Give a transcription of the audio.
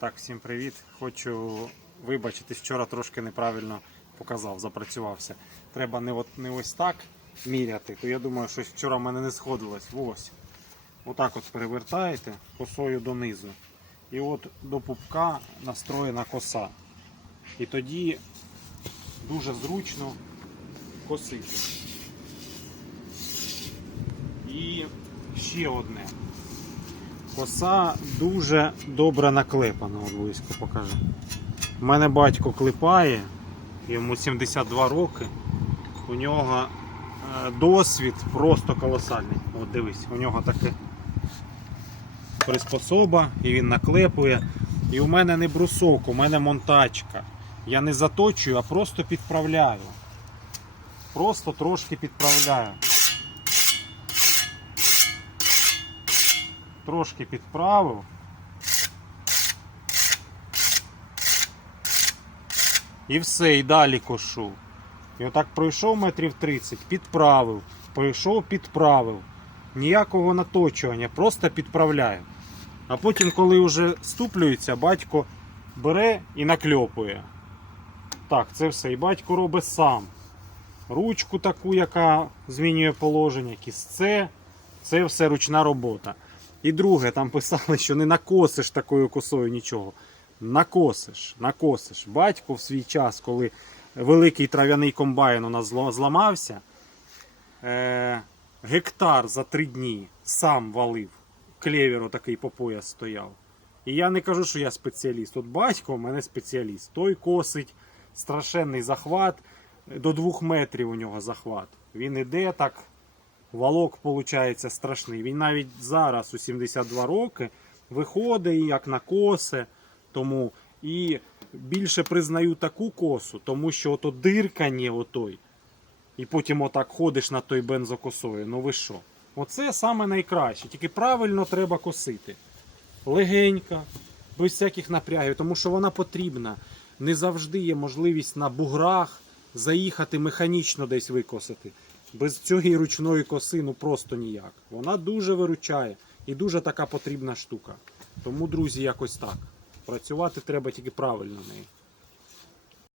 Так, всім привіт. Хочу вибачитись, вчора трошки неправильно показав, запрацювався. Треба не, от, не ось так міряти, то я думаю, що вчора в мене не сходилось. Ось. Отак от перевертаєте косою донизу. І от до пупка настроєна коса. І тоді дуже зручно косити. І ще одне. Коса дуже добре наклепана, от близько покажу. У мене батько клепає, йому 72 роки. У нього е, досвід просто колосальний. От дивись, у нього таке приспособа, і він наклепує. І у мене не брусок, у мене монтачка. Я не заточую, а просто підправляю. Просто трошки підправляю. Трошки підправив. І все, і далі кошу. І отак пройшов метрів 30, підправив, пройшов, підправив. Ніякого наточування, просто підправляю. А потім, коли вже ступлюється, батько бере і накльопує. Так, це все. І батько робить сам. Ручку таку, яка змінює положення, кісце. Це все ручна робота. І друге, там писали, що не накосиш такою косою нічого. Накосиш, накосиш. Батько в свій час, коли великий трав'яний комбайн у нас зламався, е- гектар за три дні сам валив. Клевер отакий по пояс стояв. І я не кажу, що я спеціаліст. От батько у мене спеціаліст. Той косить страшенний захват. До двох метрів у нього захват. Він іде так, валок виходить страшний. Він навіть зараз у 72 роки виходить як на коси. Тому і більше признаю таку косу, тому що ото диркання отой. І потім отак ходиш над той бензокосою. Ну ви що? Оце саме найкраще. Тільки правильно треба косити. Легенько, без всяких напрягів, тому що вона потрібна. Не завжди є можливість на буграх заїхати механічно десь викосити. Без цієї ручної коси ну просто ніяк. Вона дуже виручає і дуже така потрібна штука. Тому, друзі, якось так. Працювати треба тільки правильно нею.